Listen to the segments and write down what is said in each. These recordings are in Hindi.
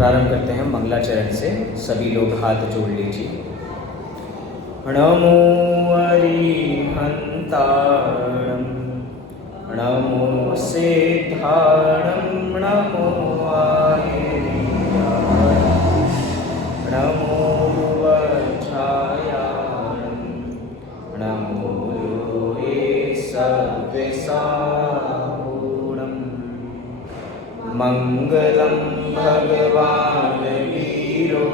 प्रारंभ करते हैं मंगलाचरण से। सभी लोग हाथ जोड़ लीजिए। नमो अरिहंताणं, नमो सिद्धाणं, नमो आयर्याय, नमो वज्रायाणं, नमो लोहे सव्यसाहूणं। मंगलं भगवान् वीरो,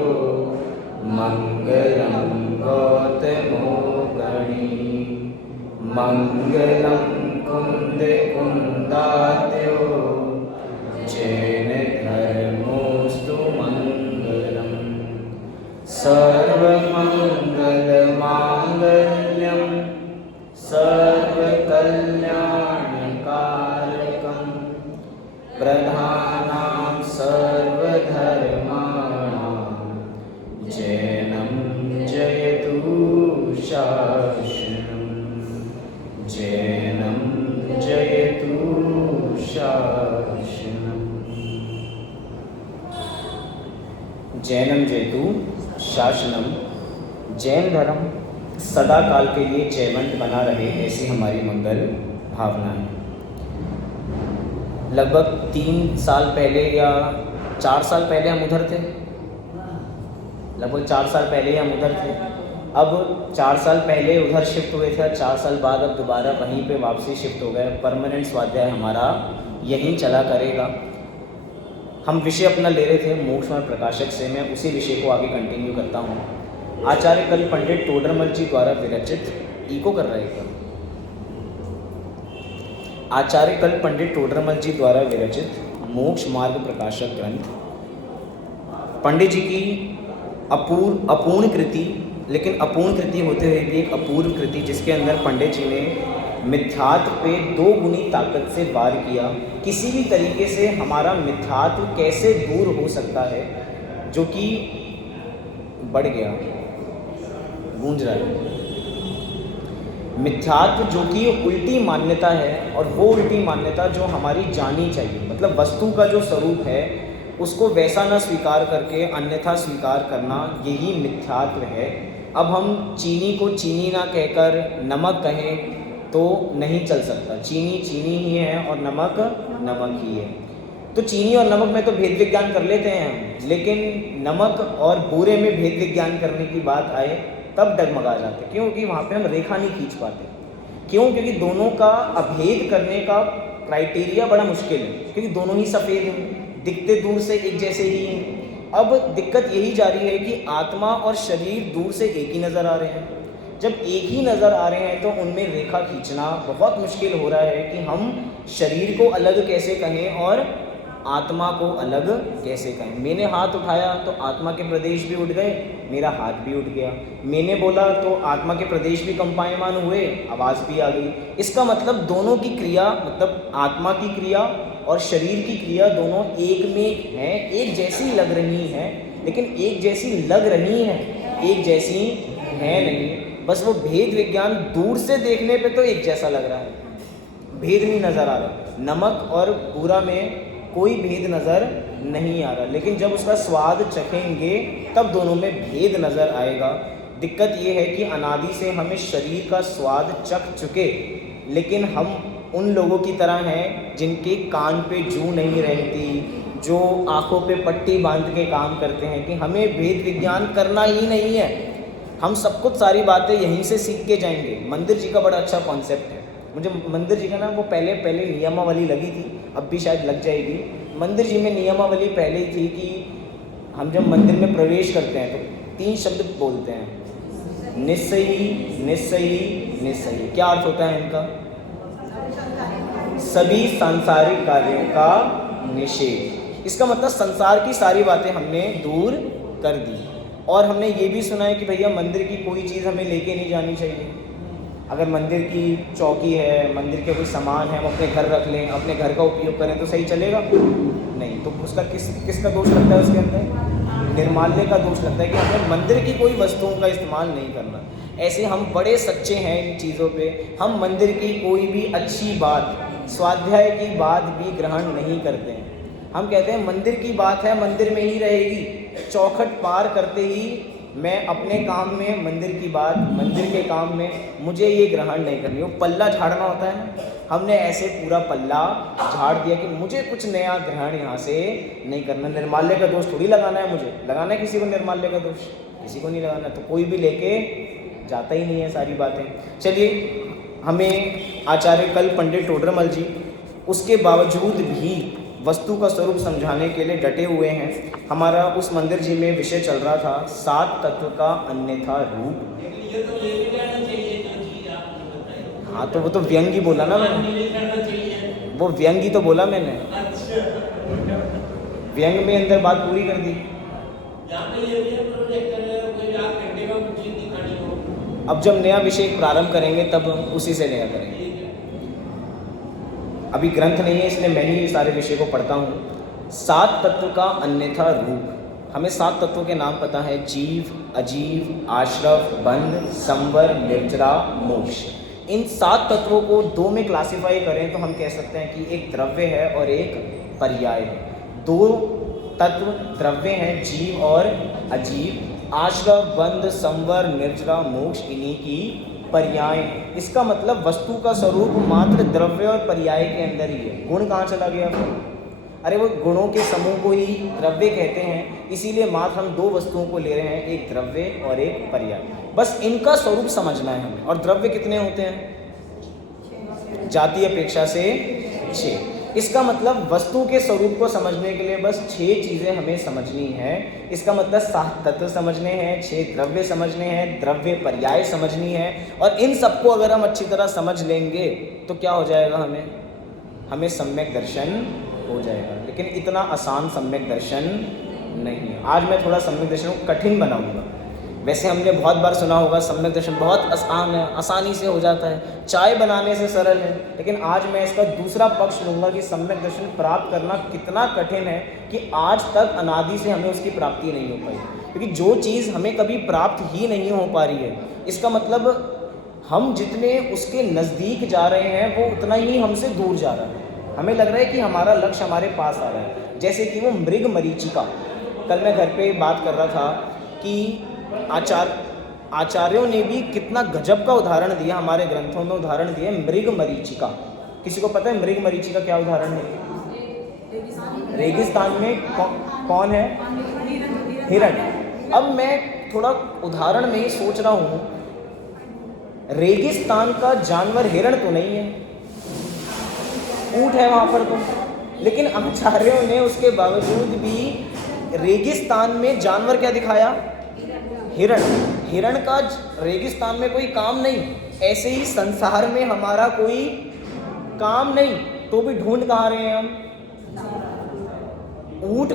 मंगलं गौतमो गणी, मंगलं कुन्दकुन्दात्यो, जैन धर्मोऽस्तु मंगलम्। सर्वमङ्गलमाङ्गल्यं सर्वकल्याणकारकं, प्रधानां सर्वधर्माणां जैनं जयतु शासनं, जैनं जयतु शासनं। जैनम जयतु शासनम। जैन धर्म सदा काल के लिए जयवंत बना रहे, ऐसी हमारी मंगल भावना है। लगभग 3 साल पहले या 4 साल पहले हम उधर थे। लगभग 4 साल पहले हम उधर थे। अब 4 साल पहले उधर शिफ्ट हुए थे, 4 साल बाद अब दोबारा वहीं पे वापसी शिफ्ट हो गए। परमानेंट स्वाध्याय हमारा यहीं चला करेगा। हम विषय अपना ले रहे थे मोक्ष मार्ग प्रकाशक से। मैं उसी विषय को आगे कंटिन्यू करता हूँ। आचार्य कल पंडित टोडरमल जी द्वारा विरचित, इको कर रहेगा, आचार्य कल पंडित टोडरमल जी द्वारा विरचित मोक्ष मार्ग प्रकाशक ग्रंथ पंडित जी की अपूर्ण कृति, लेकिन अपूर्ण कृति होते हुए भी एक अपूर्व कृति, जिसके अंदर पंडित जी ने मिथ्यात्व पे 2 गुनी ताकत से वार किया। किसी भी तरीके से हमारा मिथ्यात्व कैसे दूर हो सकता है, जो कि बढ़ गया, गूंज रहा है। मिथ्यात्व जो कि उल्टी मान्यता है, और वो उल्टी मान्यता जो हमारी जानी चाहिए, मतलब वस्तु का जो स्वरूप है उसको वैसा न स्वीकार करके अन्यथा स्वीकार करना, यही मिथ्यात्व है। अब हम चीनी को चीनी ना कहकर नमक कहें तो नहीं चल सकता। चीनी चीनी ही है और नमक नमक ही है। तो चीनी और नमक में तो भेद विज्ञान कर लेते हैं हम, लेकिन नमक और बूरे में भेद विज्ञान करने की बात आए तब डगमगा जाते। क्योंकि वहाँ पे हम रेखा नहीं खींच पाते। क्यों? क्योंकि दोनों का अभेद करने का क्राइटेरिया बड़ा मुश्किल है, क्योंकि दोनों ही सफ़ेद हैं, दिखते दूर से एक जैसे ही हैं। अब दिक्कत यही जा रही है कि आत्मा और शरीर दूर से एक ही नज़र आ रहे हैं। जब एक ही नज़र आ रहे हैं तो उनमें रेखा खींचना बहुत मुश्किल हो रहा है कि हम शरीर को अलग कैसे कहें और आत्मा को अलग कैसे कहें। मैंने हाथ उठाया तो आत्मा के प्रदेश भी उठ गए, मेरा हाथ भी उठ गया। मैंने बोला तो आत्मा के प्रदेश भी कंपायमान हुए, आवाज़ भी आ गई। इसका मतलब दोनों की क्रिया, मतलब आत्मा की क्रिया और शरीर की क्रिया दोनों एक में हैं, एक जैसी लग रही हैं, लेकिन एक जैसी लग रही हैं, एक जैसी है नहीं। बस वो भेद विज्ञान दूर से देखने पे तो एक जैसा लग रहा है, भेद नहीं नज़र आ रहा। नमक और बूरा में कोई भेद नज़र नहीं आ रहा, लेकिन जब उसका स्वाद चखेंगे तब दोनों में भेद नज़र आएगा। दिक्कत ये है कि अनादि से हमें शरीर का स्वाद चख चुके, लेकिन हम उन लोगों की तरह हैं जिनके कान पे जूं नहीं रहती, जो आँखों पे पट्टी बांध के काम करते हैं कि हमें भेद विज्ञान करना ही नहीं है, हम सब कुछ सारी बातें यहीं से सीख के जाएंगे। मंदिर जी का बड़ा अच्छा कॉन्सेप्ट है। मुझे मंदिर जी का ना वो पहले नियमावली लगी थी, अब भी शायद लग जाएगी। मंदिर जी में नियमावली पहले ही थी कि हम जब मंदिर में प्रवेश करते हैं तो 3 शब्द बोलते हैं, निस्सही निस्सही निस्सही। क्या अर्थ होता है इनका? सभी सांसारिक कार्यों का निषेध। इसका मतलब संसार की सारी बातें हमने दूर कर दी। और हमने ये भी सुना है कि भैया मंदिर की कोई चीज़ हमें लेके नहीं जानी चाहिए। अगर मंदिर की चौकी है, मंदिर के कोई सामान है, हम अपने घर रख लें, अपने घर का उपयोग करें तो सही चलेगा? नहीं। तो उसका किसका दोष लगता है? उसके अंदर निर्माल्य का दोष लगता है कि हमें मंदिर की कोई वस्तुओं का इस्तेमाल नहीं करना। ऐसे हम बड़े सच्चे हैं इन चीज़ों पे। हम मंदिर की कोई भी अच्छी बात, स्वाध्याय की बात भी ग्रहण नहीं करते हैं। हम कहते हैं मंदिर की बात है, मंदिर में ही रहेगी, चौखट पार करते ही मैं अपने काम में, मंदिर की बात, मंदिर के काम में मुझे ये ग्रहण नहीं करनी। वो पल्ला झाड़ना होता है ना, हमने ऐसे पूरा पल्ला झाड़ दिया कि मुझे कुछ नया ग्रहण यहाँ से नहीं करना। निर्माल्य का दोष थोड़ी लगाना है, मुझे लगाना है किसी को निर्माल्य का दोष? किसी को नहीं लगाना, तो कोई भी लेके जाता ही नहीं है सारी बातें। चलिए, हमें आचार्य कल पंडित टोडरमल जी उसके बावजूद भी वस्तु का स्वरूप समझाने के लिए डटे हुए हैं। हमारा उस मंदिर जी में विषय चल रहा था 7 तत्व का अन्यथा रूप। हाँ, तो वो तो व्यंग्य बोला ना मैंने, वो व्यंग्य तो बोला मैंने, व्यंग्य में अंदर बात पूरी कर दी। अब जब नया विषय प्रारंभ करेंगे तब उसी से नया करेंगे। अभी ग्रंथ नहीं है, इसलिए मैं ही सारे विषय को पढ़ता हूँ। 7 तत्व का अन्यथा रूप। हमें 7 तत्वों के नाम पता है: जीव, अजीव, आश्रव, बंध, संवर, निर्जरा, मोक्ष। इन 7 तत्वों को 2 में क्लासिफाई करें तो हम कह सकते हैं कि एक द्रव्य है और एक पर्याय है। 2 तत्व द्रव्य हैं, जीव और अजीव। आश्रव, बंध, संवर, निर्जरा, मोक्ष इन्हीं की पर्याय। इसका मतलब वस्तु का स्वरूप मात्र द्रव्य और पर्याय के अंदर ही है। गुण कहाँ चला गया? अरे वो गुणों के समूह को ही द्रव्य कहते हैं, इसीलिए मात्र हम 2 वस्तुओं को ले रहे हैं, एक द्रव्य और एक पर्याय। बस इनका स्वरूप समझना है हमें। और द्रव्य कितने होते हैं? जाति अपेक्षा से 6। इसका मतलब वस्तु के स्वरूप को समझने के लिए बस 6 चीज़ें हमें समझनी है। इसका मतलब 7 तत्व समझने हैं, 6 द्रव्य समझने हैं, द्रव्य पर्याय समझनी है। और इन सबको अगर हम अच्छी तरह समझ लेंगे तो क्या हो जाएगा? हमें सम्यक दर्शन हो जाएगा। लेकिन इतना आसान सम्यक दर्शन नहीं है। आज मैं थोड़ा सम्यक दर्शन को कठिन बनाऊंगा। वैसे हमने बहुत बार सुना होगा सम्यक दर्शन बहुत आसान है, आसानी से हो जाता है, चाय बनाने से सरल है। लेकिन आज मैं इसका दूसरा पक्ष लूँगा कि सम्यक दर्शन प्राप्त करना कितना कठिन है कि आज तक अनादि से हमें उसकी प्राप्ति नहीं हो पाई। क्योंकि जो चीज़ हमें कभी प्राप्त ही नहीं हो पा रही है, इसका मतलब हम जितने उसके नज़दीक जा रहे हैं वो उतना ही हमसे दूर जा रहा है। हमें लग रहा है कि हमारा लक्ष्य हमारे पास आ रहा है। जैसे कि वो मृग मरीचिका, कल मैं घर पे बात कर रहा था कि आचार्यों ने भी कितना गजब का उदाहरण दिया, हमारे ग्रंथों में उदाहरण दिए मृग मरीचिका। किसी को पता है मृग मरीचिका क्या उदाहरण है? रेगिस्तान में कौन है? हिरण। अब मैं थोड़ा उदाहरण में ही सोच रहा हूँ, रेगिस्तान का जानवर हिरण तो नहीं है, ऊंट है वहाँ पर तो, लेकिन आचार्यों ने उसके बावजूद भी रेगिस्तान में जानवर क्या दिखाया? हिरण। हिरण का रेगिस्तान में कोई काम नहीं। ऐसे ही संसार में हमारा कोई काम नहीं, तो भी ढूंढ कहाँ रहे हैं हम? ऊंट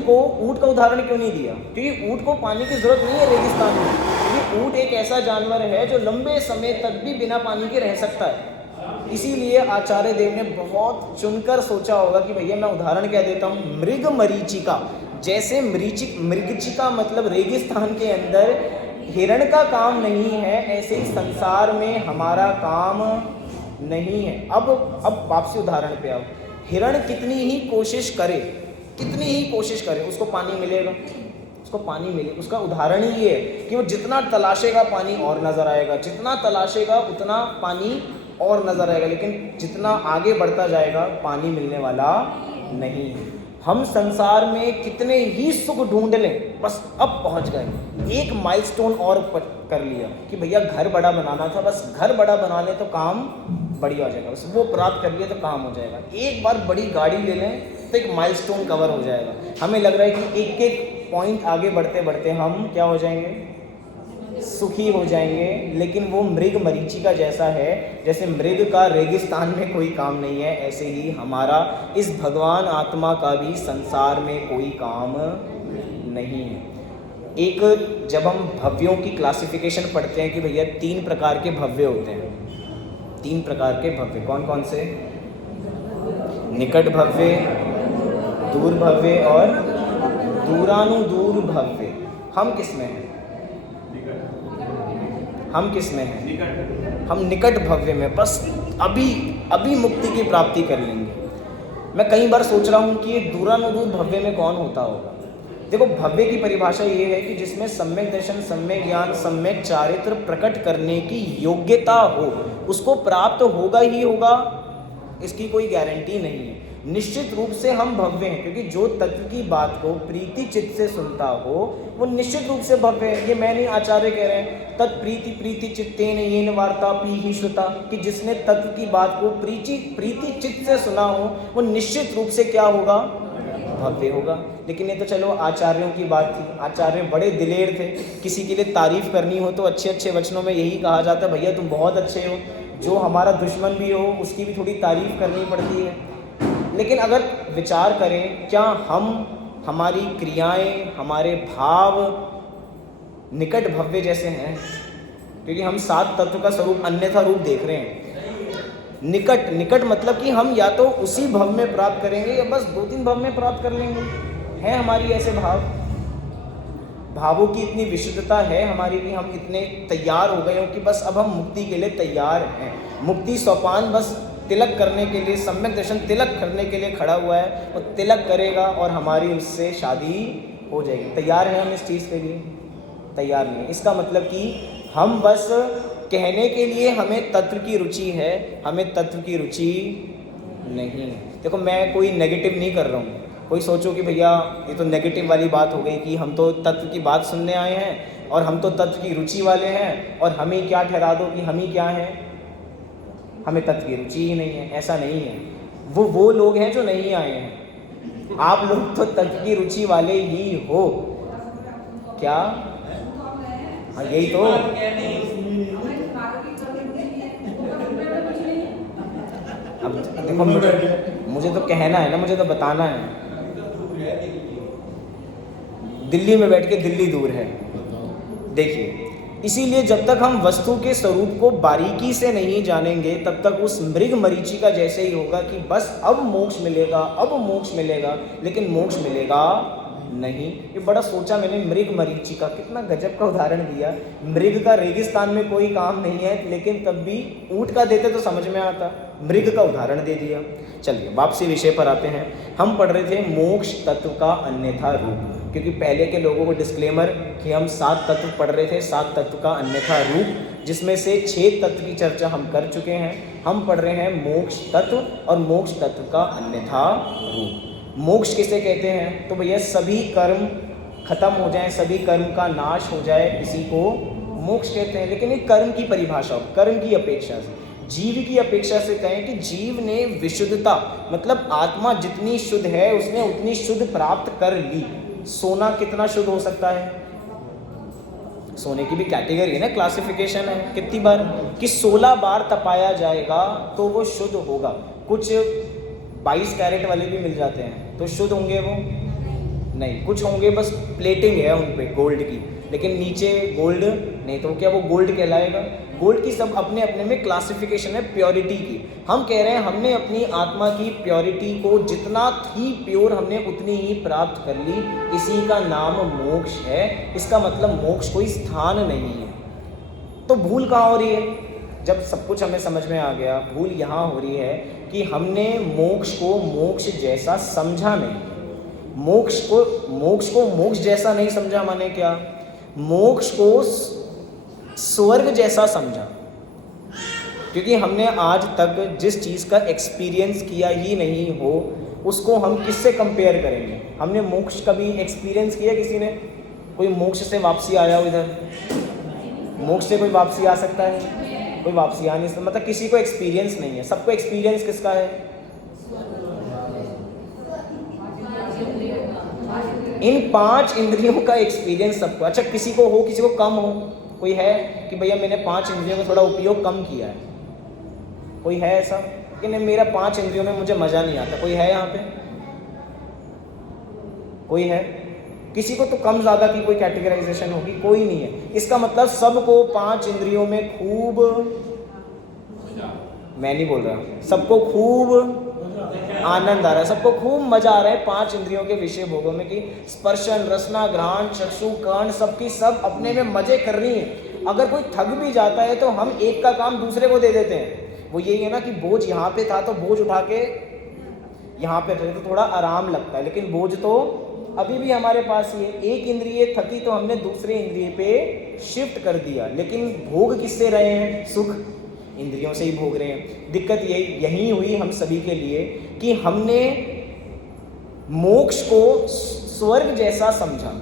का उदाहरण क्यों नहीं दिया? क्योंकि ऊंट को पानी की जरूरत नहीं है रेगिस्तान में। क्योंकि ऊंट एक ऐसा जानवर है जो लंबे समय तक भी बिना पानी के रह सकता है। इसीलिए आचार्य देव ने बहुत चुनकर सोचा होगा कि भैया मैं उदाहरण क्या देता हूँ, मृग मरीचिका। जैसे मृगचिका मतलब रेगिस्तान के अंदर हिरण का काम नहीं है, ऐसे ही संसार में हमारा काम नहीं है। अब वापसी उदाहरण पे आओ। हिरण कितनी ही कोशिश करे उसको पानी मिलेगा, उसको पानी मिले। उसका उदाहरण ही ये है कि वो जितना तलाशेगा पानी और नज़र आएगा, जितना तलाशेगा उतना पानी और नज़र आएगा, लेकिन जितना आगे बढ़ता जाएगा पानी मिलने वाला नहीं है। हम संसार में कितने ही सुख ढूंढ लें, बस अब पहुंच गए, एक माइलस्टोन और कर लिया कि भैया घर बड़ा बनाना था, बस घर बड़ा बना ले तो काम बढ़िया हो जाएगा, बस वो प्राप्त कर लिए तो काम हो जाएगा। एक बार बड़ी गाड़ी ले लें तो एक माइलस्टोन कवर हो जाएगा। हमें लग रहा है कि एक एक पॉइंट आगे बढ़ते बढ़ते हम क्या हो जाएंगे? सुखी हो जाएंगे। लेकिन वो मृग मरीचिका जैसा है, जैसे मृग का रेगिस्तान में कोई काम नहीं है, ऐसे ही हमारा इस भगवान आत्मा का भी संसार में कोई काम नहीं है। एक जब हम भव्यों की क्लासिफिकेशन पढ़ते हैं कि भैया 3 प्रकार के भव्य होते हैं। 3 प्रकार के भव्य कौन कौन से? निकट भव्य, दूर भव्य और दूरानुदूर भव्य। हम किस में हैं? हम निकट भव्य में, बस अभी मुक्ति की प्राप्ति कर लेंगे। मैं कई बार सोच रहा हूँ कि ये दूरानुदूर भव्य में कौन होता होगा। देखो, भव्य की परिभाषा ये है कि जिसमें सम्यक दर्शन, सम्यक ज्ञान, सम्यक चारित्र प्रकट करने की योग्यता हो, उसको प्राप्त होगा ही होगा, इसकी कोई गारंटी नहीं है। निश्चित रूप से हम भव्य हैं, क्योंकि जो तत्व की बात को प्रीति चित्त से सुनता हो वो निश्चित रूप से भव्य है। ये मैं नहीं, आचार्य कह रहे हैं, तत्प्रीति प्रीति चित्तेन येन वार्ता पीहि श्रुता, कि जिसने तत्व की बात को प्रीति चित्त से सुना हो वो निश्चित रूप से क्या होगा, भव्य होगा। लेकिन ये तो चलो आचार्यों की बात थी, आचार्य बड़े दिलेर थे, किसी के लिए तारीफ करनी हो तो अच्छे अच्छे वचनों में यही कहा जाता है, भैया तुम बहुत अच्छे हो। जो हमारा दुश्मन भी हो उसकी भी थोड़ी तारीफ करनी पड़ती है। लेकिन अगर विचार करें, क्या हमारी क्रियाएं, हमारे भाव निकट भव्य जैसे हैं? क्योंकि हम 7 तत्व का स्वरूप अन्यथा रूप देख रहे हैं। निकट मतलब कि हम या तो उसी भव में प्राप्त करेंगे या बस 2-3 भव में प्राप्त कर लेंगे। है हमारी ऐसे भावों की इतनी विशुद्धता है हमारी कि हम इतने तैयार हो गए हो कि बस अब हम मुक्ति के लिए तैयार हैं। मुक्ति सोपान बस तिलक करने के लिए, सम्यक दर्शन तिलक करने के लिए खड़ा हुआ है, और तिलक करेगा और हमारी उससे शादी हो जाएगी। तैयार हैं हम इस चीज़ के लिए? तैयार नहीं। इसका मतलब कि हम बस कहने के लिए हमें तत्व की रुचि है, हमें तत्व की रुचि नहीं है। देखो, मैं कोई नेगेटिव नहीं कर रहा हूँ। कोई सोचो कि भैया ये तो नेगेटिव वाली बात हो गई कि हम तो तत्व की बात सुनने आए हैं और हम तो तत्व की रुचि वाले हैं, और हमें क्या ठहरा दो कि हम ही क्या हैं, हमें तत्व की रुचि ही नहीं है। ऐसा नहीं है। वो लोग हैं जो नहीं आए हैं। आप लोग तो तत्व की रुचि वाले ही हो। क्या? हाँ, यही तो। अब देखो, मुझे तो कहना है ना, मुझे तो बताना है। दिल्ली में बैठ के दिल्ली दूर है। देखिए, इसीलिए जब तक हम वस्तु के स्वरूप को बारीकी से नहीं जानेंगे तब तक उस मृग मरीचिका जैसे ही होगा कि बस अब मोक्ष मिलेगा, अब मोक्ष मिलेगा, लेकिन मोक्ष मिलेगा नहीं। ये बड़ा सोचा मैंने, मृग मरीचिका, कितना गजब का उदाहरण दिया। मृग का रेगिस्तान में कोई काम नहीं है, लेकिन तब भी ऊँट का देते तो समझ में आता, मृग का उदाहरण दे दिया। चलिए वापसी विषय पर आते हैं। हम पढ़ रहे थे मोक्ष तत्व का अन्यथा रूप, क्योंकि पहले के लोगों को डिस्क्लेमर कि हम 7 तत्व पढ़ रहे थे, 7 तत्व का अन्यथा रूप, जिसमें से 6 तत्व की चर्चा हम कर चुके हैं। हम पढ़ रहे हैं मोक्ष तत्व और मोक्ष तत्व का अन्यथा रूप। मोक्ष किसे कहते हैं? तो भैया सभी कर्म खत्म हो जाएं, सभी कर्म का नाश हो जाए, इसी को मोक्ष कहते हैं। लेकिन ये कर्म की परिभाषा, कर्म की अपेक्षा से, जीव की अपेक्षा से कहें कि जीव ने विशुद्धता, मतलब आत्मा जितनी शुद्ध है उसने उतनी शुद्ध प्राप्त कर ली। सोना कितना शुद्ध हो सकता है? सोने की भी कैटेगरी है ना, क्लासिफिकेशन है। कितनी बार कि 16 बार तपाया जाएगा तो वो शुद्ध होगा। कुछ 22 कैरेट वाले भी मिल जाते हैं, तो शुद्ध होंगे वो? नहीं। कुछ होंगे बस प्लेटिंग है उन पे गोल्ड की, लेकिन नीचे गोल्ड नहीं, तो क्या वो गोल्ड कहलाएगा? गोल्ड की सब अपने अपने में क्लासिफिकेशन है प्योरिटी की। हम कह रहे हैं हमने अपनी आत्मा की प्योरिटी को जितना थी प्योर हमने उतनी ही प्राप्त कर ली, इसी का नाम मोक्ष है। इसका मतलब मोक्ष कोई स्थान नहीं है। तो भूल कहाँ हो रही है? जब सब कुछ हमें समझ में आ गया, भूल यहाँ हो रही है कि हमने मोक्ष को मोक्ष जैसा समझा नहीं। मोक्ष को मोक्ष जैसा नहीं समझा, माने क्या? मोक्ष को स्वर्ग जैसा समझा, क्योंकि हमने आज तक जिस चीज़ का एक्सपीरियंस किया ही नहीं हो उसको हम किससे कंपेयर करेंगे? हमने मोक्ष कभी एक्सपीरियंस किया? किसी ने कोई मोक्ष से वापसी आया हो? इधर मोक्ष से कोई वापसी आ सकता है? कोई वापसी आ नहीं सकता। मतलब किसी को एक्सपीरियंस नहीं है। सबको एक्सपीरियंस किसका है? इन 5 इंद्रियों का एक्सपीरियंस सबको। अच्छा, किसी को हो, किसी को कम हो? कोई है कि भैया मैंने 5 इंद्रियों का थोड़ा उपयोग कम किया है? कोई है ऐसा कि नहीं मेरा 5 इंद्रियों में मुझे मज़ा नहीं आता? कोई है यहाँ पे? कोई है? किसी को तो कम ज़्यादा की कोई कैटेगराइजेशन होगी? कोई नहीं है। इसका मतलब सबको 5 इंद्रियों में खूब, मैं नहीं बोल रहा, सबको खूब आनंद आ रहा है, सबको खूब मजा आ रहा है 5 इंद्रियों के विषय भोगों में, कि स्पर्शन, रसना, घ्राण, चक्षु, कर्ण, सबकी सब अपने में मजे कर रही हैं। अगर कोई थक भी जाता है तो हम एक का काम दूसरे को दे देते हैं। वो यही है ना कि बोझ यहाँ पे था तो बोझ उठा के यहाँ पे रहे तो थोड़ा आराम लगता है, लेकिन बोझ तो अभी भी हमारे पास ही है। एक इंद्रिय थकी तो हमने दूसरे इंद्रिय पे शिफ्ट कर दिया, लेकिन भोग किससे रहे हैं? सुख इंद्रियों से ही भोग रहे हैं। दिक्कत यही हुई हम सभी के लिए कि हमने मोक्ष को स्वर्ग जैसा समझा।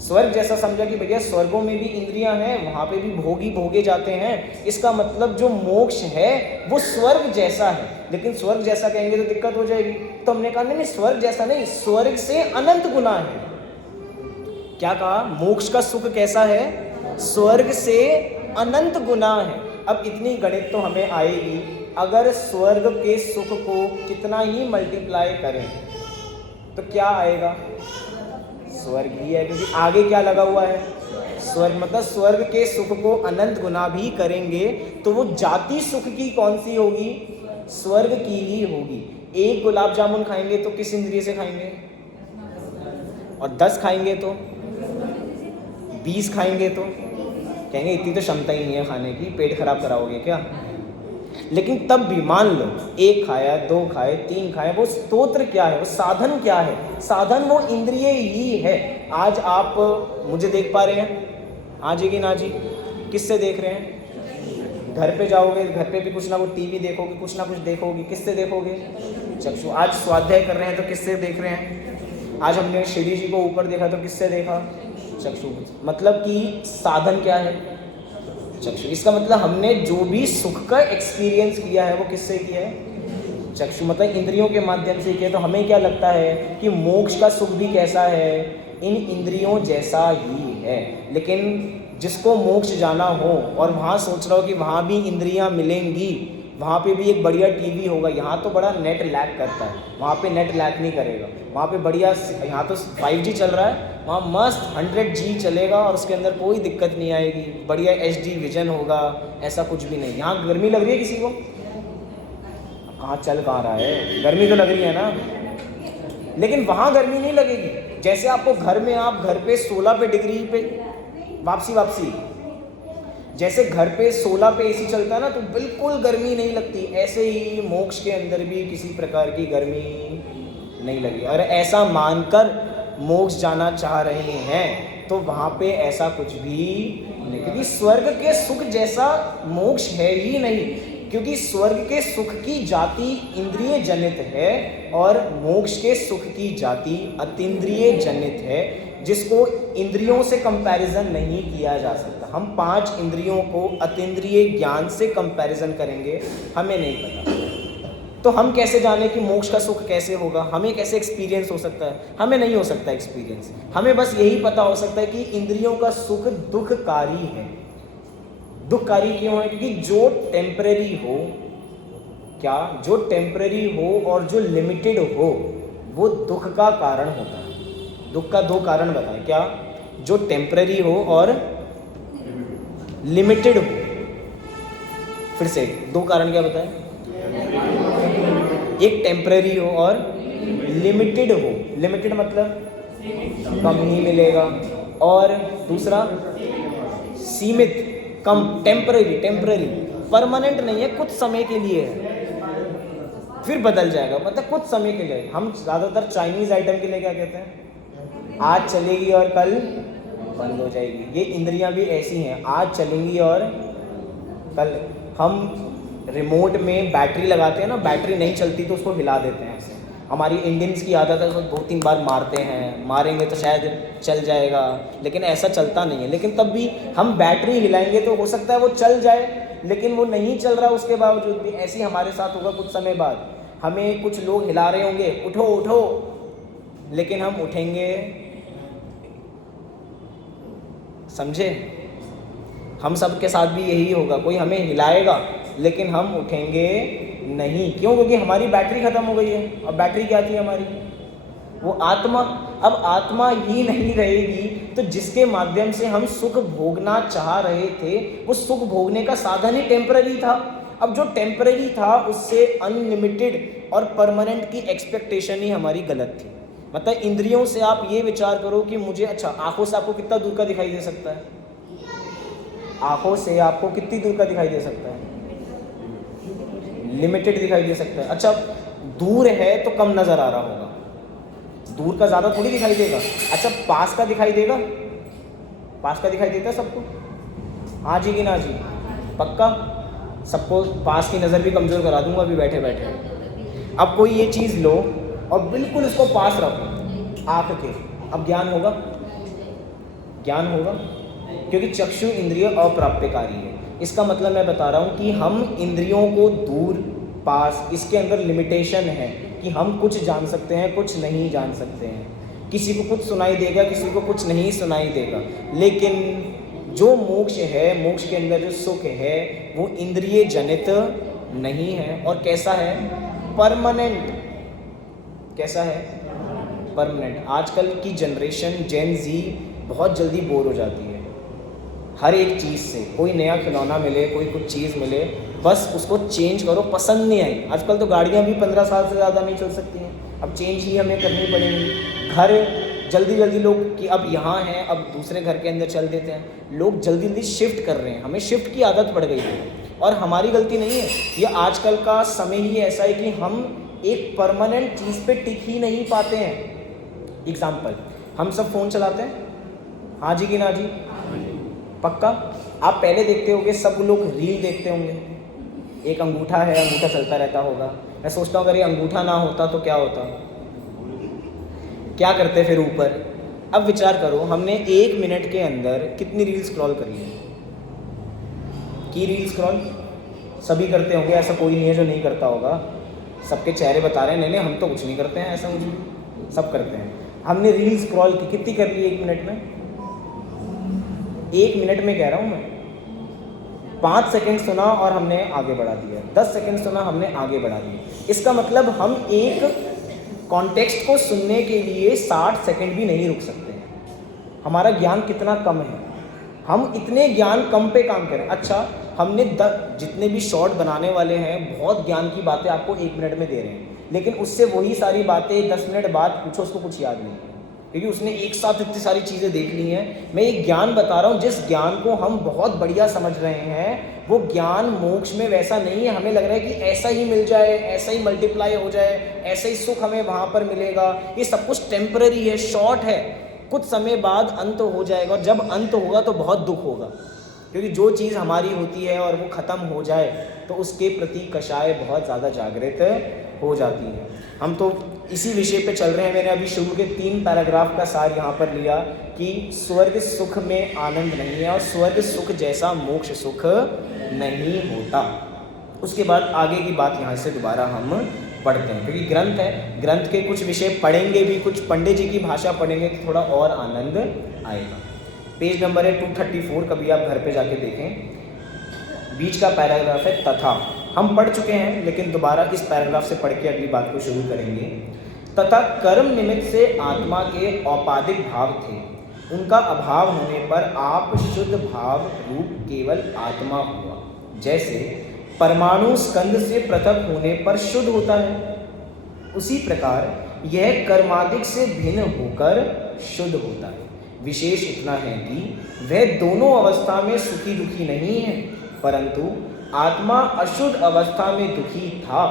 स्वर्ग जैसा समझा कि भैया स्वर्गों में भी इंद्रियां हैं, वहाँ पे भी भोगी भोगे जाते हैं, इसका मतलब जो मोक्ष है वो स्वर्ग जैसा है। लेकिन स्वर्ग जैसा कहेंगे तो दिक्कत हो जाएगी, तो हमने कहा नहीं स्वर्ग जैसा नहीं, स्वर्ग से अनंत गुना है। क्या कहा? मोक्ष का सुख कैसा है? स्वर्ग से अनंत गुना है। अब इतनी गणित तो हमें आएगी, अगर स्वर्ग के सुख को कितना ही मल्टीप्लाई करें तो क्या आएगा? स्वर्ग ही है, क्योंकि आगे क्या लगा हुआ है? स्वर्ग। मतलब स्वर्ग के सुख को अनंत गुना भी करेंगे तो वो जाति सुख की कौन सी होगी? स्वर्ग की ही होगी। एक गुलाब जामुन खाएंगे तो किस इंद्रिय से खाएंगे? और 10 खाएंगे तो 20 खाएंगे तो कहेंगे इतनी तो क्षमता ही नहीं है खाने की, पेट खराब कराओगे क्या? लेकिन तब भी मान लो 1 खाया, 2 खाए, 3 खाए, वो स्तोत्र क्या है? वो साधन क्या है? साधन वो इंद्रिय ही है। आज आप मुझे देख पा रहे हैं? हाँ जी कि ना जी? किससे देख रहे हैं? घर पे जाओगे, घर पे भी कुछ ना कुछ टीवी देखोगे, कुछ ना कुछ देखोगे, किससे देखोगे? चक्षु। आज स्वाध्याय कर रहे हैं तो किससे देख रहे हैं? आज हमने श्री जी को ऊपर देखा तो किससे देखा? चक्षु। मतलब कि साधन क्या है? चक्षु। इसका मतलब हमने जो भी सुख का एक्सपीरियंस किया है वो किससे किया है? चक्षु। मतलब इंद्रियों के माध्यम से किया। तो हमें क्या लगता है कि मोक्ष का सुख भी कैसा है? इन इंद्रियों जैसा ही है। लेकिन जिसको मोक्ष जाना हो और वहाँ सोच रहा हो कि वहाँ भी इंद्रियाँ मिलेंगी, वहाँ पे भी एक बढ़िया टीवी होगा, यहाँ तो बड़ा नेट लैग करता है, वहाँ पे नेट लैग नहीं करेगा, वहाँ पे बढ़िया, यहाँ तो 5G चल रहा है, वहाँ मस्त 100G चलेगा और उसके अंदर कोई दिक्कत नहीं आएगी, बढ़िया HD विजन होगा, ऐसा कुछ भी नहीं। यहाँ गर्मी लग रही है किसी को? कहाँ चल कहाँ रहा है? गर्मी तो लग रही है ना, लेकिन वहाँ गर्मी नहीं लगेगी। जैसे आपको घर में, आप घर पे 16 डिग्री पे वापसी जैसे घर पे 16 पे AC चलता है ना तो बिल्कुल गर्मी नहीं लगती, ऐसे ही मोक्ष के अंदर भी किसी प्रकार की गर्मी नहीं लगी। और ऐसा मानकर मोक्ष जाना चाह रहे हैं तो वहाँ पे ऐसा कुछ भी नहीं, क्योंकि स्वर्ग के सुख जैसा मोक्ष है ही नहीं, क्योंकि स्वर्ग के सुख की जाति इंद्रिय जनित है और मोक्ष के सुख की जाति अतीन्द्रिय जनित है, जिसको इंद्रियों से कंपैरिजन नहीं किया जा सकता। हम 5 इंद्रियों को अतीन्द्रिय ज्ञान से कंपैरिजन करेंगे, हमें नहीं पता। तो हम कैसे जाने कि मोक्ष का सुख कैसे होगा? हमें कैसे एक्सपीरियंस हो सकता है? हमें नहीं हो सकता एक्सपीरियंस। हमें बस यही पता हो सकता है कि इंद्रियों का सुख दुखकारी है। दुखकारी क्यों है? क्योंकि जो टेम्परेरी हो, क्या जो टेम्परेरी हो और जो लिमिटेड हो वो दुख का कारण होता है। दुख का 2 कारण बताएं। क्या? जो टेम्परेरी हो और लिमिटेड हो। फिर से 2 कारण क्या बताएं? एक टेम्परेरी हो और लिमिटेड हो। लिमिटेड मतलब कम ही मिलेगा, और दूसरा सीमित, कम, टेम्परेरी परमानेंट नहीं है, कुछ समय के लिए है, फिर बदल जाएगा, मतलब कुछ समय के लिए। हम ज़्यादातर चाइनीज़ आइटम के लिए क्या कहते हैं? आज चलेगी और कल बंद हो जाएगी। ये इंद्रियां भी ऐसी हैं, आज चलेंगी और कल। हम रिमोट में बैटरी लगाते हैं ना, बैटरी नहीं चलती तो उसको हिला देते हैं ऐसे। हमारी इंडियंस की आदत है, उसको 2-3 बार मारते हैं, मारेंगे तो शायद चल जाएगा, लेकिन ऐसा चलता नहीं है। लेकिन तब भी हम बैटरी हिलाएंगे तो हो सकता है वो चल जाए, लेकिन वो नहीं चल रहा उसके बावजूद भी। ऐसे ही हमारे साथ होगा कुछ समय बाद, हमें कुछ लोग हिला रहे होंगे, उठो उठो, लेकिन हम उठेंगे, समझे? हम सब के साथ भी यही होगा, कोई हमें हिलाएगा लेकिन हम उठेंगे नहीं। क्यों? क्योंकि हमारी बैटरी खत्म हो गई है। अब बैटरी क्या थी हमारी? वो आत्मा। अब आत्मा ही नहीं रहेगी तो जिसके माध्यम से हम सुख भोगना चाह रहे थे, वो सुख भोगने का साधन ही टेम्पररी था। अब जो टेम्पररी था उससे अनलिमिटेड और परमानेंट की एक्सपेक्टेशन ही हमारी गलत थी। मतलब इंद्रियों से आप ये विचार करो कि मुझे, अच्छा आंखों से आपको कितना दूर का दिखाई दे सकता है? आंखों से आपको कितनी दूर का दिखाई दे सकता है? लिमिटेड दिखाई दे सकता है। अच्छा दूर है तो कम नज़र आ रहा होगा, दूर का ज़्यादा थोड़ी दिखाई देगा। अच्छा, पास का दिखाई देगा? पास का दिखाई देता है सबको? हाँ जी कि ना जी? पक्का? सबको पास की नज़र भी कमज़ोर करा दूंगा अभी बैठे बैठे। अब कोई ये चीज़ लो और बिल्कुल इसको पास रखो आँख के, अब ज्ञान होगा? ज्ञान होगा, क्योंकि चक्षु इंद्रिय अप्राप्यकारी है। इसका मतलब मैं बता रहा हूँ कि हम इंद्रियों को दूर पास, इसके अंदर लिमिटेशन है कि हम कुछ जान सकते हैं, कुछ नहीं जान सकते हैं। किसी को कुछ सुनाई देगा, किसी को कुछ नहीं सुनाई देगा। लेकिन जो मोक्ष है, मोक्ष के अंदर जो सुख है वो इंद्रिय जनित नहीं है। और कैसा है? परमानेंट। कैसा है? परमानेंट। आजकल की जनरेशन जेन जी बहुत जल्दी बोर हो जाती है हर एक चीज़ से। कोई नया खिलौना मिले, कोई कुछ चीज़ मिले, बस उसको चेंज करो, पसंद नहीं आई। आजकल तो गाड़ियाँ भी 15 साल से ज़्यादा नहीं चल सकती हैं, अब चेंज ही हमें करनी पड़ेगी। घर जल्दी जल्दी लोग कि अब यहाँ हैं, अब दूसरे घर के अंदर चल देते हैं। लोग जल्दी जल्दी शिफ्ट कर रहे हैं, हमें शिफ्ट की आदत पड़ गई है और हमारी गलती नहीं है। ये आजकल का समय ही ऐसा है कि हम एक परमानेंट चीज़ पे टिक ही नहीं पाते हैं। एग्जाम्पल, हम सब फ़ोन चलाते हैं, हाँ जी कि ना जी? पक्का? आप पहले देखते होंगे सब लोग रील देखते होंगे, एक अंगूठा है, अंगूठा चलता रहता होगा। मैं सोचता हूँ अगर ये अंगूठा ना होता तो क्या होता, क्या करते फिर ऊपर। अब विचार करो, हमने 1 मिनट के अंदर कितनी रील स्क्रॉल करी है? की रील स्क्रॉल सभी करते होंगे, ऐसा कोई नहीं है जो नहीं करता होगा। सबके चेहरे बता रहे हैं, नहीं हम तो कुछ नहीं करते हैं, ऐसा मुझे सब करते हैं। हमने रील स्क्रॉल की कितनी कर ली 1 मिनट में? 1 मिनट में कह रहा हूँ मैं, 5 सेकंड सुना और हमने आगे बढ़ा दिया, 10 सेकंड सुना हमने आगे बढ़ा दिया। इसका मतलब हम एक कॉन्टेक्स्ट को सुनने के लिए 60 सेकंड भी नहीं रुक सकते हैं। हमारा ज्ञान कितना कम है, हम इतने ज्ञान कम पे काम करें। अच्छा, हमने जितने भी शॉर्ट बनाने वाले हैं बहुत ज्ञान की बातें आपको 1 मिनट में दे रहे हैं, लेकिन उससे वही सारी बातें 10 मिनट बाद पूछो, उसको कुछ याद नहीं है, क्योंकि उसने एक साथ इतनी सारी चीज़ें देख ली हैं। मैं एक ज्ञान बता रहा हूँ, जिस ज्ञान को हम बहुत बढ़िया समझ रहे हैं वो ज्ञान मोक्ष में वैसा नहीं है। हमें लग रहा है कि ऐसा ही मिल जाए, ऐसा ही मल्टीप्लाई हो जाए, ऐसा ही सुख हमें वहाँ पर मिलेगा। ये सब कुछ टेम्पररी है, शॉर्ट है, कुछ समय बाद अंत हो जाएगा। और जब अंत होगा तो बहुत दुख होगा, क्योंकि जो चीज़ हमारी होती है और वो ख़त्म हो जाए तो उसके प्रति कषाय बहुत ज़्यादा जागृत हो जाती है। हम तो इसी विषय पे चल रहे हैं। मैंने अभी शुरू के 3 पैराग्राफ का सार यहाँ पर लिया कि स्वर्ग सुख में आनंद नहीं है और स्वर्ग सुख जैसा मोक्ष सुख नहीं होता। उसके बाद आगे की बात यहाँ से दोबारा हम पढ़ते हैं, क्योंकि ग्रंथ है, ग्रंथ के कुछ विषय पढ़ेंगे भी, कुछ पंडित जी की भाषा पढ़ेंगे तो थोड़ा और आनंद आएगा। पेज नंबर है 234, कभी आप घर पे जाके देखें। बीच का पैराग्राफ है तथा, हम पढ़ चुके हैं लेकिन दोबारा इस पैराग्राफ से पढ़ के अगली बात को शुरू करेंगे। तथा कर्म निमित्त से आत्मा के औपाधिक भाव थे, उनका अभाव होने पर आप शुद्ध भाव रूप केवल आत्मा हुआ। जैसे परमाणु स्कंद से पृथक होने पर शुद्ध होता है, उसी प्रकार यह कर्मादिक से भिन्न होकर शुद्ध होता है। विशेष इतना है कि वह दोनों अवस्था में सुखी दुखी नहीं है, परंतु आत्मा अशुद्ध अवस्था में दुखी था,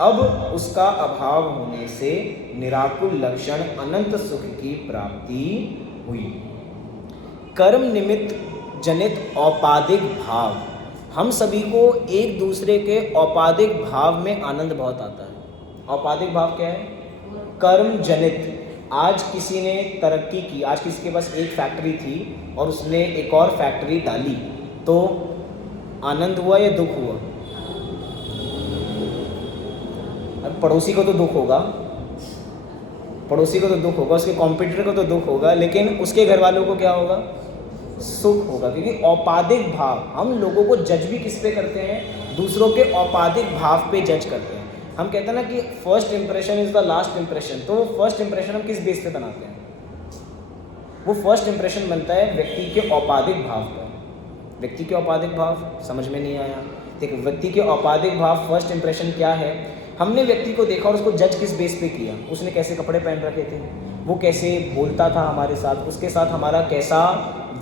अब उसका अभाव होने से निराकुल लक्षण अनंत सुख की प्राप्ति हुई। कर्म निमित्त जनित औपाधिक भाव, हम सभी को एक दूसरे के औपाधिक भाव में आनंद बहुत आता है। औपाधिक भाव क्या है? कर्म जनित। आज किसी ने तरक्की की, आज किसी के पास एक फैक्ट्री थी और उसने एक और फैक्ट्री डाली, तो आनंद हुआ या दुख हुआ? अब पड़ोसी को तो दुख होगा, पड़ोसी को तो दुख होगा, उसके कॉम्पिटिटर को तो दुख होगा, लेकिन उसके घर वालों को क्या होगा? सुख होगा। क्योंकि औपाधिक भाव, हम लोगों को जज भी किस पे करते हैं? दूसरों के औपाधिक भाव पे जज करते हैं। हम कहते हैं ना कि first impression is the last impression, तो वो फर्स्ट इंप्रेशन हम किस बेस पे बनाते हैं? वो फर्स्ट इंप्रेशन बनता है व्यक्ति के औपाधिक भाव पर। व्यक्ति के औपाधिक भाव समझ में नहीं आया? देखो, व्यक्ति के औपाधिक भाव फर्स्ट इंप्रेशन क्या है? हमने व्यक्ति को देखा और उसको जज किस बेस पे किया? उसने कैसे कपड़े पहन रखे थे, वो कैसे बोलता था हमारे साथ, उसके साथ हमारा कैसा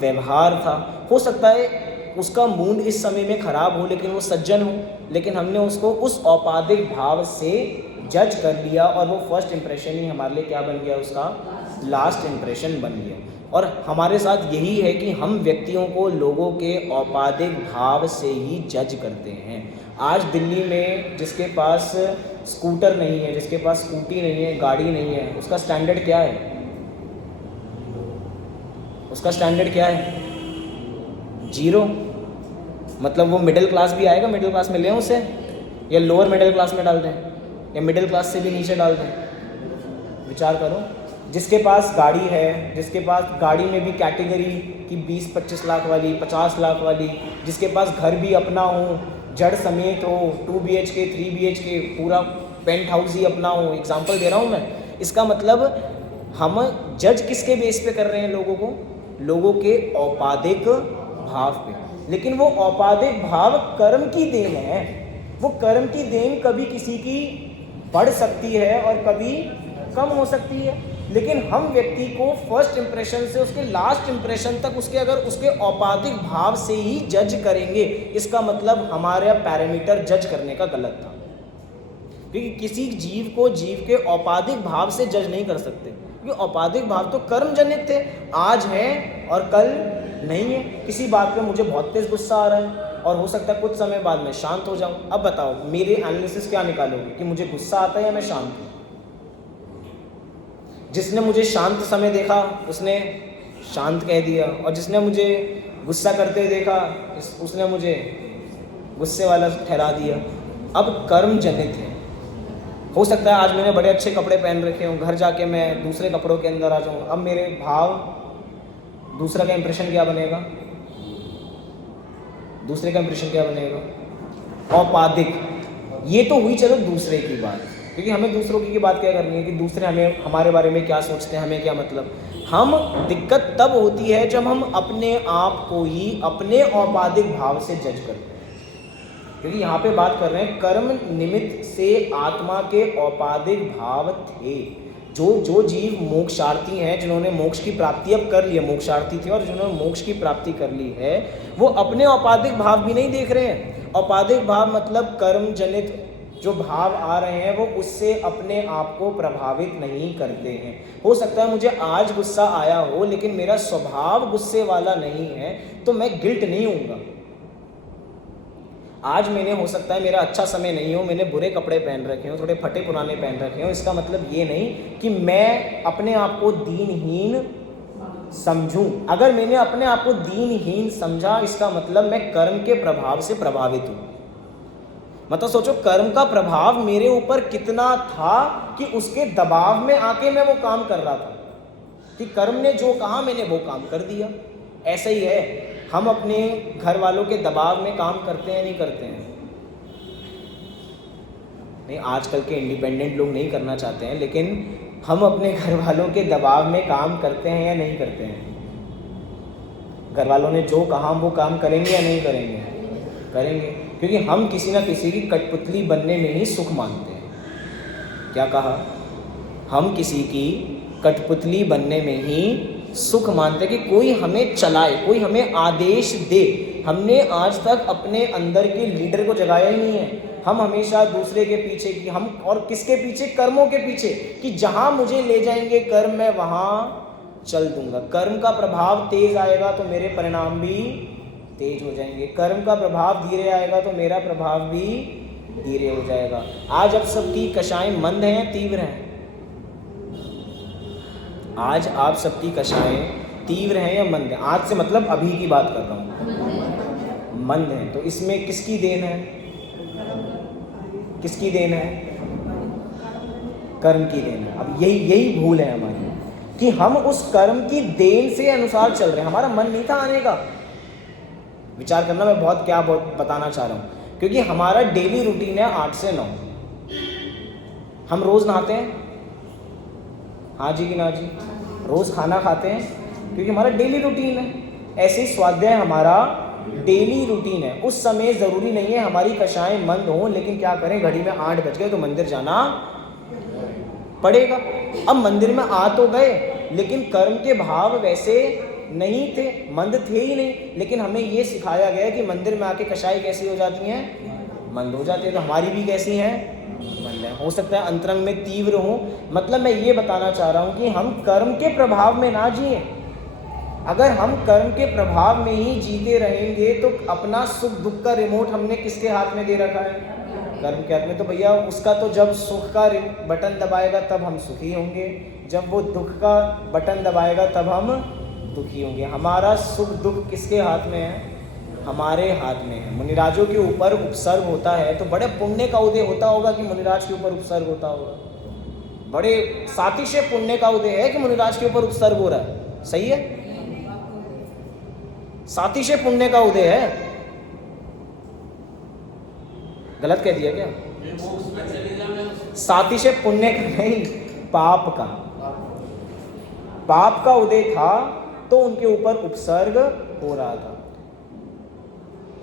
व्यवहार था। हो सकता है उसका मूड इस समय में खराब हो लेकिन वो सज्जन हो, लेकिन हमने उसको उस औपाधिक भाव से जज कर लिया और वो फर्स्ट इम्प्रेशन ही हमारे लिए क्या बन गया, उसका लास्ट इम्प्रेशन बन गया। और हमारे साथ यही है कि हम व्यक्तियों को लोगों के औपाधिक भाव से ही जज करते हैं। आज दिल्ली में जिसके पास स्कूटर नहीं है, जिसके पास स्कूटी नहीं है, गाड़ी नहीं है, उसका स्टैंडर्ड क्या है? उसका स्टैंडर्ड क्या है? 0। मतलब वो मिडिल क्लास भी आएगा, मिडिल क्लास में लें उसे, या लोअर मिडिल क्लास में डाल दें, या मिडिल क्लास से भी नीचे डाल दें? विचार करो। जिसके पास गाड़ी है, जिसके पास गाड़ी में भी कैटेगरी की 20-25 लाख वाली, 50 लाख वाली, जिसके पास घर भी अपना हो, जड़ समेत हो, 2 BHK 3 BHK पूरा पेंट हाउस ही अपना हो, एग्जाम्पल दे रहा हूँ मैं। इसका मतलब हम जज किसके बेस पे कर रहे हैं लोगों को? लोगों के औपाधिक भाव पे। लेकिन वो औपाधिक भाव कर्म की देन है। वो कर्म की देन कभी किसी की बढ़ सकती है और कभी कम हो सकती है, लेकिन हम व्यक्ति को फर्स्ट इंप्रेशन से उसके लास्ट इंप्रेशन तक उसके अगर उसके औपाधिक भाव से ही जज करेंगे, इसका मतलब हमारा पैरामीटर जज करने का गलत था। क्योंकि किसी जीव को जीव के औपाधिक भाव से जज नहीं कर सकते, क्योंकि औपाधिक भाव तो कर्म जनित थे, आज है और कल नहीं है। किसी बात पे मुझे बहुत तेज गुस्सा आ रहा है और हो सकता है कुछ समय बाद मैं शांत हो जाऊं। अब बताओ मेरे एनालिसिस क्या निकालोगे कि मुझे गुस्सा आता है या मैं शांत हूँ? जिसने मुझे शांत समय देखा उसने शांत कह दिया, और जिसने मुझे गुस्सा करते हुए देखा उसने मुझे गुस्से वाला ठहरा दिया। अब कर्म जनित है। हो सकता है आज मैंने बड़े अच्छे कपड़े पहन रखे हों, घर जाके मैं दूसरे कपड़ों के अंदर आ जाऊँ, अब मेरे भाव, दूसरा का इंप्रेशन क्या बनेगा? दूसरे का इंप्रेशन क्या बनेगा? औपाधिक। ये तो हुई चलो दूसरे की बात, क्योंकि हमें दूसरों की बात क्या करनी है कि दूसरे हमें हमारे बारे में क्या सोचते हैं, हमें क्या मतलब। हम दिक्कत तब होती है जब हम अपने आप को ही अपने औपाधिक भाव से जज करते हैं। क्योंकि यहाँ पे बात कर रहे हैं कर्म निमित्त से आत्मा के औपाधिक भाव थे। जो जीव मोक्षार्थी हैं, जिन्होंने मोक्ष की प्राप्ति अब कर ली है, मोक्षार्थी थे और जिन्होंने मोक्ष की प्राप्ति कर ली है, वो अपने औपाधिक भाव भी नहीं देख रहे हैं। औपाधिक भाव मतलब कर्म जनित जो भाव आ रहे हैं वो उससे अपने आप को प्रभावित नहीं करते हैं। हो सकता है मुझे आज गुस्सा आया हो, लेकिन मेरा स्वभाव गुस्से वाला नहीं है, तो मैं गिल्ट नहीं हूँगा। आज मैंने, हो सकता है मेरा अच्छा समय नहीं हो, मैंने बुरे कपड़े पहन रखे हो, थोड़े फटे पुराने पहन रखे हो, इसका मतलब ये नहीं कि मैं अपने आप को दीनहीन समझूं। अगर मैंने अपने आप को दीनहीन समझा, इसका मतलब मैं कर्म के प्रभाव से प्रभावित हूँ। मतलब सोचो कर्म का प्रभाव मेरे ऊपर कितना था कि उसके दबाव में आके मैं वो काम कर रहा था, कि कर्म ने जो कहा मैंने वो काम कर दिया। ऐसा ही है, हम अपने घर वालों के दबाव में काम करते हैं नहीं करते हैं? नहीं, आजकल के इंडिपेंडेंट लोग नहीं करना चाहते हैं, लेकिन हम अपने घर वालों के दबाव में काम करते हैं या नहीं करते हैं? घर वालों ने जो कहा हम वो काम करेंगे या नहीं करेंगे? करेंगे, क्योंकि हम किसी ना किसी की कठपुतली बनने में ही सुख मानते हैं। क्या कहा? हम किसी की कठपुतली बनने में ही सुख मानते हैं, कि कोई हमें चलाए, कोई हमें आदेश दे। हमने आज तक अपने अंदर के लीडर को जगाया ही नहीं है। हम हमेशा दूसरे के पीछे की, हम और किसके पीछे? कर्मों के पीछे, कि जहाँ मुझे ले जाएंगे कर्म मैं वहाँ चल दूंगा। कर्म का प्रभाव तेज आएगा तो मेरे परिणाम भी तेज हो जाएंगे, कर्म का प्रभाव धीरे आएगा तो मेरा प्रभाव भी धीरे हो जाएगा। आज अब सबकी कषाएं मंद हैं तीव्र हैं? आज आप सबकी कषाएं तीव्र हैं या मंद हैं? आज से मतलब अभी की बात कर रहा हूँ, मंद हैं। तो इसमें किसकी देन है? किसकी देन है? कर्म की देन है। अब यही भूल है हमारी, कि हम उस कर्म की देन से अनुसार चल रहे हैं। हमारा मन नहीं था आने का। विचार करना मैं बहुत बताना चाह रहा हूँ, क्योंकि हमारा डेली रूटीन है 8 से 9। हम रोज़ नहाते हैं, हाँ जी कि ना जी? रोज़ खाना खाते हैं, क्योंकि हमारा डेली रूटीन है। ऐसे ही स्वाध्याय हमारा डेली रूटीन है। उस समय ज़रूरी नहीं है हमारी कषाएं मंद हों, लेकिन क्या करें, घड़ी में 8 बज गए तो मंदिर जाना पड़ेगा। अब मंदिर में आ तो गए, लेकिन कर्म के भाव वैसे नहीं थे, मंद थे ही नहीं। लेकिन हमें ये सिखाया गया कि मंदिर में आके कषाएं कैसी हो जाती हैं? मंद हो जाती है। तो हमारी भी कैसी हैं? मंद पसंद है, हो सकता है अंतरंग में तीव्र हो। मतलब मैं ये बताना चाह रहा हूँ कि हम कर्म के प्रभाव में ना जिए। अगर हम कर्म के प्रभाव में ही जीते रहेंगे तो अपना सुख दुख का रिमोट हमने किसके हाथ में दे रखा है? कर्म के हाथ में। तो भैया उसका तो जब सुख का बटन दबाएगा तब हम सुखी होंगे, जब वो दुख का बटन दबाएगा तब हम दुखी होंगे। हमारा सुख दुख किसके हाथ में है? हमारे हाथ में है। मुनिराजों के ऊपर उपसर्ग होता है तो बड़े पुण्य का उदय होता होगा कि मुनिराज के ऊपर उपसर्ग होता होगा। बड़े सातिशय पुण्य का उदय है कि मुनिराज के ऊपर उपसर्ग हो रहा है। सही है, सातिशय पुण्य का उदय है। गलत कह दिया क्या? सातिशय पुण्य का नहीं, पाप का। पाप का उदय था तो उनके ऊपर उपसर्ग हो रहा था।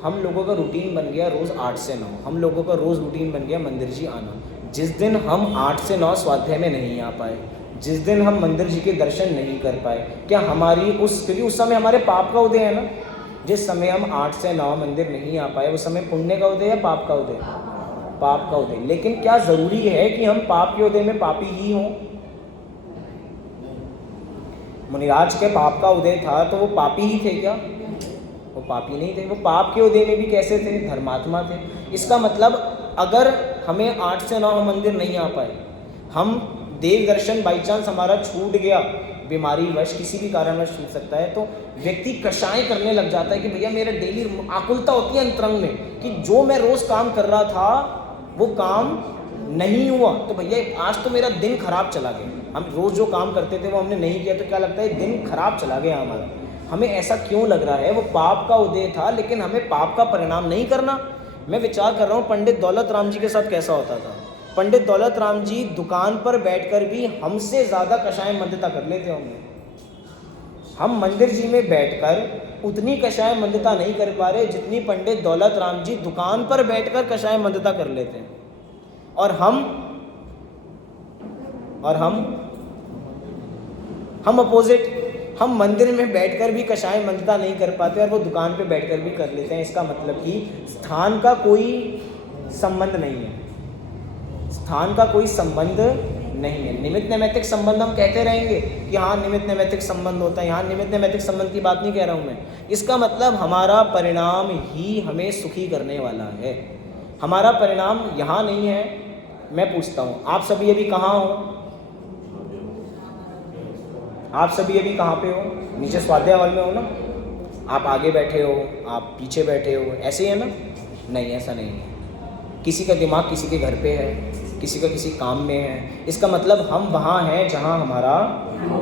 हम लोगों का रूटीन बन गया रोज 8 से 9, हम लोगों का रोज रूटीन बन गया मंदिर जी आना। जिस दिन हम 8 से 9 स्वाध्याय में नहीं आ पाए, जिस दिन हम मंदिर जी के दर्शन नहीं कर पाए, क्या हमारी क्योंकि उस समय हमारे पाप का उदय है ना। जिस समय हम 8 से 9 मंदिर नहीं आ पाए, उस समय पुण्य का उदय या पाप का उदय? पाप का उदय। लेकिन क्या जरूरी है कि हम पाप के उदय में पापी ही हों? मुनिराज के पाप का उदय था तो वो पापी ही थे क्या? वो पापी नहीं थे। वो पाप के उदय में भी कैसे थे? धर्मात्मा थे। इसका मतलब अगर हमें 8 से 9 मंदिर नहीं आ पाए, हम देव दर्शन बाई चांस हमारा छूट गया, बीमारी वश किसी भी कारणवश छूट सकता है, तो व्यक्ति कषाय करने लग जाता है कि भैया मेरा डेली आकुलता होती है अंतरंग में कि जो मैं रोज काम कर रहा था वो काम नहीं हुआ, तो भैया आज तो मेरा दिन खराब चला गया। हम रोज जो काम करते थे वो हमने नहीं किया तो क्या लगता है? दिन खराब चला गया हमारा। हमें ऐसा क्यों लग रहा है? वो पाप का उदय था लेकिन हमें पाप का परिणाम नहीं करना। मैं विचार कर रहा हूँ पंडित दौलत राम जी के साथ कैसा होता था। पंडित दौलत राम जी दुकान पर बैठकर भी हमसे ज़्यादा कषाय मंदिता कर लेते होंगे। हम मंदिर जी में बैठकर उतनी कषाय मंदिता नहीं कर पा रहे जितनी पंडित दौलत राम जी दुकान पर बैठकर कषाय मंदिता कर लेते हैं। और हम अपोजिट, हम मंदिर में बैठकर भी कषाय मंदिता नहीं कर पाते और वो दुकान पे बैठकर भी कर लेते हैं। इसका मतलब कि स्थान का कोई संबंध नहीं है, स्थान का कोई संबंध नहीं है। निमित्त नैमित्तिक संबंध हम कहते रहेंगे कि हाँ निमित्त नैमित्तिक संबंध होता है, यहाँ निमित्त नैमित्तिक संबंध की बात नहीं कह रहा हूँ मैं। इसका मतलब हमारा परिणाम ही हमें सुखी करने वाला है, हमारा परिणाम यहाँ नहीं है। मैं पूछता हूँ आप सभी अभी कहाँ हो? आप सभी अभी कहाँ पे हो? नीचे स्वाध्याय हॉल में हो ना? आप आगे बैठे हो, आप पीछे बैठे हो, ऐसे ही है ना? नहीं, ऐसा नहीं है। किसी का दिमाग किसी के घर पे है, किसी का किसी काम में है। इसका मतलब हम वहाँ हैं जहाँ हमारा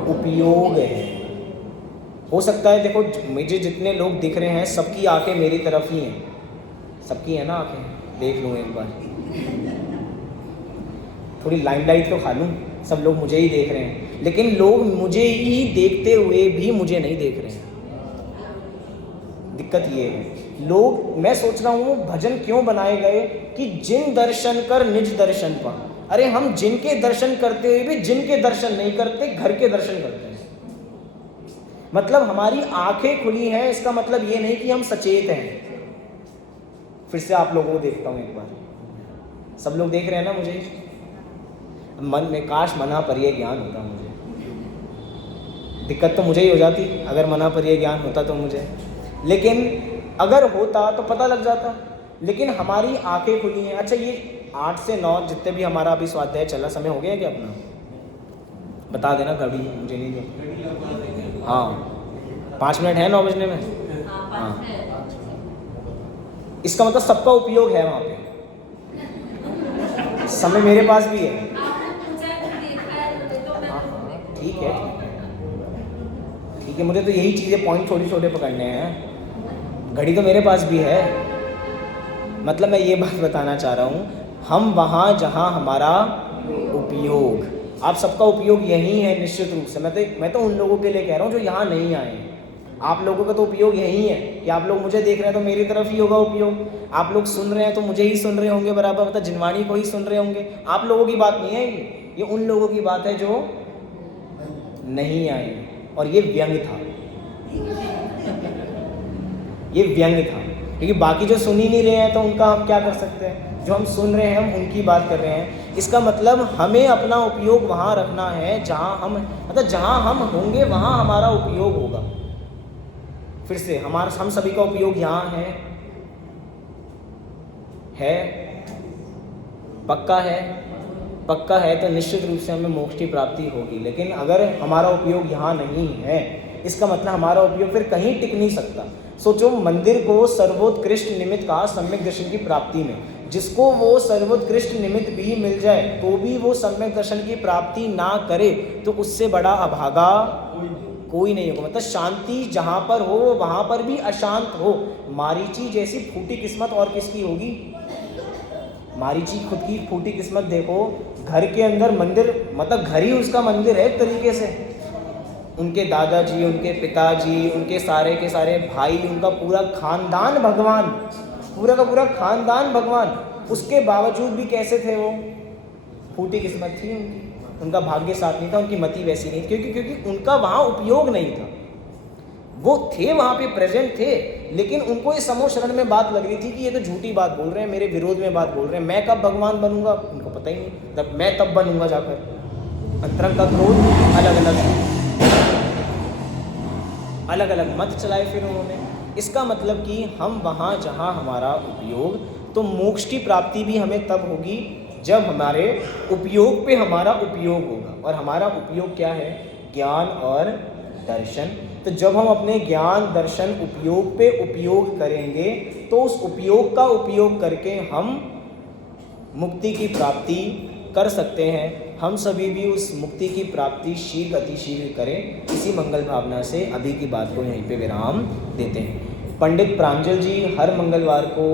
उपयोग है। हो सकता है देखो मुझे जितने लोग दिख रहे हैं सबकी आंखें मेरी तरफ ही हैं, सबकी है ना आंखें? देख लूँ एक बार, थोड़ी लाइमलाइट तो खा लूँ। सब लोग मुझे ही देख रहे हैं लेकिन लोग मुझे ही देखते हुए भी मुझे नहीं देख रहे हैं। दिक्कत ये है लोग, मैं सोच रहा हूँ भजन क्यों बनाए गए कि जिन दर्शन कर निज दर्शन पा। अरे हम जिनके दर्शन करते हुए भी जिनके दर्शन नहीं करते, घर के दर्शन करते हैं। मतलब हमारी आंखें खुली हैं, इसका मतलब ये नहीं कि हम सचेत हैं। फिर से आप लोगों को देखता हूँ एक बार, सब लोग देख रहे हैं ना मुझे? मन में काश मना परिय ज्ञान होता मुझे। दिक्कत तो मुझे ही हो जाती अगर मना परिय ज्ञान होता तो मुझे, लेकिन अगर होता तो पता लग जाता। लेकिन हमारी आंखें खुली हैं। अच्छा ये 8 से 9 जितने भी हमारा अभी स्वाध्याय चला, समय हो गया क्या अपना? बता देना कभी, मुझे नहीं दो। हाँ 5 मिनट है 9 बजने में। हाँ इसका मतलब सबका उपयोग है वहाँ पे, समय मेरे पास भी है। ठीक है ठीक है, मुझे तो यही चीज़ें पॉइंट छोटे छोटे पकड़ने हैं। घड़ी तो मेरे पास भी है। मतलब मैं ये बात बताना चाह रहा हूँ, हम वहाँ जहाँ हमारा उपयोग, आप सबका उपयोग यही है निश्चित रूप से। मैं तो उन लोगों के लिए कह रहा हूँ जो यहाँ नहीं आए। आप लोगों का तो उपयोग यही है कि आप लोग मुझे देख रहे हैं तो मेरी तरफ ही होगा उपयोग। आप लोग सुन रहे हैं तो मुझे ही सुन रहे होंगे बराबर, मतलब जिनवाणी को ही सुन रहे होंगे। आप लोगों की बात नहीं है ये उन लोगों की बात है जो नहीं आए। और ये व्यंग था, ये व्यंग था, क्योंकि बाकी जो सुन ही नहीं रहे हैं तो उनका हम क्या कर सकते हैं? जो हम सुन रहे हैं हम उनकी बात कर रहे हैं। इसका मतलब हमें अपना उपयोग वहाँ रखना है जहाँ हम होंगे वहाँ हमारा उपयोग होगा। फिर से हम सभी का उपयोग यहाँ है पक्का है तो निश्चित रूप से हमें मोक्ष की प्राप्ति होगी। लेकिन अगर हमारा उपयोग यहाँ नहीं है, इसका मतलब हमारा उपयोग फिर कहीं टिक नहीं सकता। सोचो, मंदिर को सर्वोत्कृष्ट निमित्त कहा सम्यक दर्शन की प्राप्ति में, जिसको वो सर्वोत्कृष्ट निमित्त भी मिल जाए तो भी वो सम्यक दर्शन की प्राप्ति ना करे तो उससे बड़ा अभागा कोई नहीं होगा। मतलब शांति जहाँ पर हो वहाँ पर भी अशांत हो। मारीची जैसी फूटी किस्मत और किसकी होगी? मारीची खुद की फूटी किस्मत देखो, घर के अंदर मंदिर, मतलब घर ही उसका मंदिर है एक तरीके से। उनके दादाजी, उनके पिताजी, उनके सारे के सारे भाई, उनका पूरा खानदान भगवान, पूरा का पूरा खानदान भगवान। उसके बावजूद भी कैसे थे वो? फूटी किस्मत थी उनका भाग्य साथ नहीं था, उनकी मति वैसी नहीं थी, क्योंकि उनका वहाँ उपयोग नहीं था। वो थे वहाँ पे, प्रेजेंट थे, लेकिन उनको ये समूह शरण में बात लग रही थी कि ये तो झूठी बात बोल रहे हैं, मेरे विरोध में बात बोल रहे हैं, मैं कब भगवान बनूंगा उनको पता ही नहीं, तब मैं तब बनूंगा जाकर। अंतरंग का क्रोध अलग अलग मत चलाए फिर उन्होंने। इसका मतलब कि हम वहाँ जहाँ हमारा उपयोग, तो मोक्ष की प्राप्ति भी हमें तब होगी जब हमारे उपयोग पे हमारा उपयोग होगा। और हमारा उपयोग क्या है? ज्ञान और दर्शन। तो जब हम अपने ज्ञान दर्शन उपयोग पे उपयोग करेंगे तो उस उपयोग का उपयोग करके हम मुक्ति की प्राप्ति कर सकते हैं। हम सभी भी उस मुक्ति की प्राप्ति शीघ्र अतिशीघ्र करें। इसी मंगल भावना से अभी की बात को यहीं पे विराम देते हैं। पंडित प्रांजल जी हर मंगलवार को